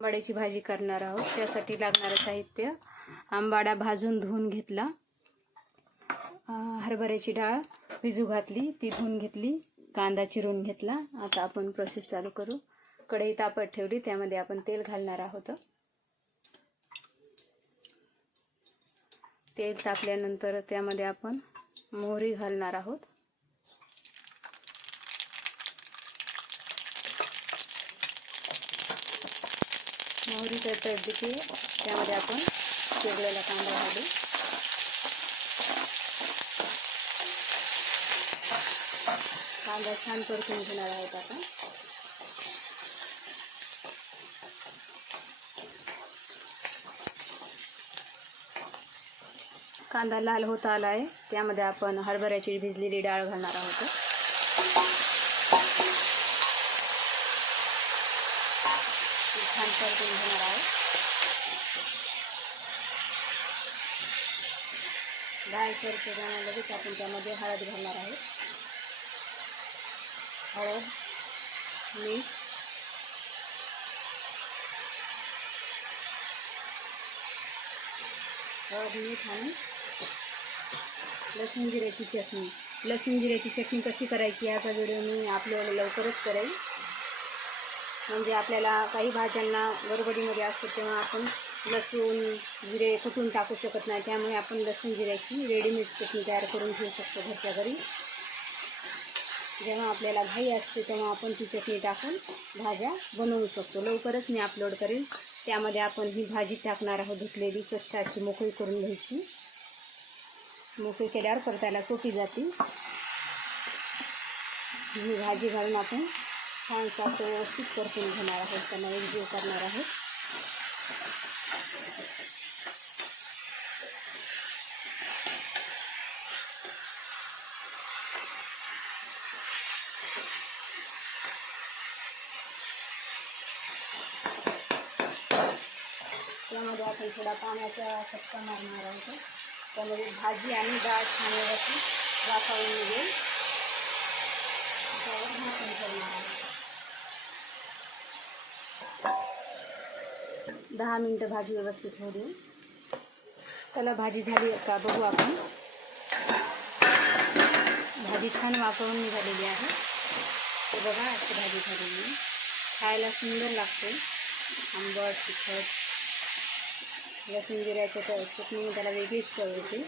आंबाड्याची भाजी करणार आहोत. त्यासाठी लागणारं साहित्य: आंबाडा भाजून धुवून घेतला, हरभऱ्याची डाळ भिजू घातली, ती धुवून घेतली, कांदा चिरून घेतला. आता आपण प्रोसेस चालू करू. कढई तापत ठेवली, त्यामध्ये आपण तेल घालणार आहोत. तेल तापल्यानंतर त्यामध्ये आपण मोहरी घालणार आहोत. मोहरी तडतडली की त्यामध्ये आपण चिरलेला कांदा घालू. कांदा छान परतून घेणार आहोत आपण. कांदा लाल होत आला आहे, त्यामध्ये आपण हरभऱ्याची भिजलेली डाळ घालणार आहोत. छान परतून घेणार आहोत. डाळ परतवताना लगेच आपण त्यामध्ये हळद घालणार आहोत. हळद, मीठ, मीठ आणि लसूण जिऱ्याची चटणी. लसूण जिऱ्याची चटणी कशी करायची याचा व्हिडिओ मी आपल्याला लवकरच करेल. म्हणजे आपल्याला काही भाज्यांना गडबडीमध्ये असतो तेव्हा आपण लसूण जिरे कुटून टाकू शकत नाही, त्यामुळे आपण लसूण जिऱ्याची रेडीमेड चटणी तयार करून घेऊ शकतो घरच्या घरी. जेव्हा आपल्याला घाई असते तेव्हा आपण ती चटणी टाकून भाज्या बनवू शकतो. लवकरच मी अपलोड करेल. त्यामध्ये आपण ही भाजी टाकणार आहोत. धुतलेली स्वच्छ अशी मोकळी करून घ्यायची. मोकळी केल्यावर परतायला सोपी जाते. ही भाजी घालून आपण छानसा असं व्यवस्थित परतून घेणार आहोत. त्यांना एकजीव करणार आहोत. त्यामध्ये आपण थोडा पाण्याचा चटका मारणार आहोत. त्यामध्ये भाजी आणि डाळ छान व्यवस्थित वाफावून निघेल. त्यावर झाकण ठेवणार आहोत. 10 मिनिटं भाजी व्यवस्थित होऊ देऊ. चला भाजी झाली का बघू आपण. भाजी छान वाफवून निघालेली आहे. ते बघा, अशी भाजी झालेली आहे. खायला सुंदर लागते. आंबट, तिखट, लसूण जिऱ्याच्या चटणी त्याला वेगळीच चव येते.